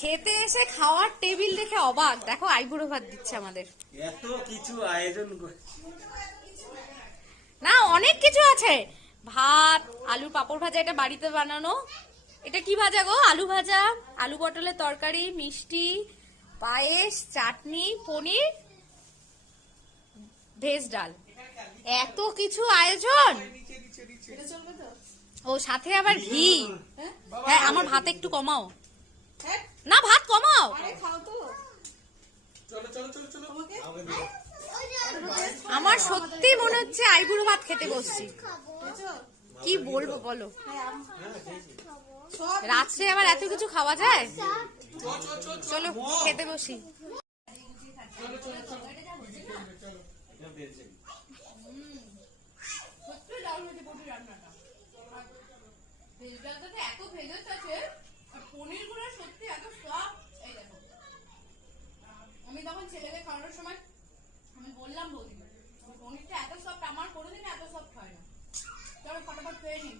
খেতে এসে খাওয়ার টেবিল দেখে অবাক। দেখো আইবুড়ো ভাত দিচ্ছে আমাদের। এত কিছু আয়োজন না, অনেক কিছু আছে। ভাত, আলু পাপড় ভাজা, এটা বাড়িতে বানানো। এটা কি ভাজা গো? আলু ভাজা, আলু পটলের তরকারি, মিষ্টি, পায়েস, চাটনি, পনির, ভেজ ডাল। এত কিছু আয়োজন। ও সাথে আবার ঘি। হ্যাঁ, আমার ভাত একটু কমাও না, ভাত কমাও। আমার সত্যি মনে হচ্ছে আইবুড়ো ভাত খেতে বসছি। কি বলবো বলো, রাত্রে আবার এত কিছু খাওয়া যায়? চলো খেতে বসি। এত ভেজেস আছে, পনির গুলো সত্যি এত সফট। এই দেখো, আমি তখন ছেলেদের খাওয়ানোর সময় আমি বললাম বৌদি, পনিরটা এত সফট, আমার কোনোদিন এত সফট হয় না। চলো ফটাফট খেয়ে নিই।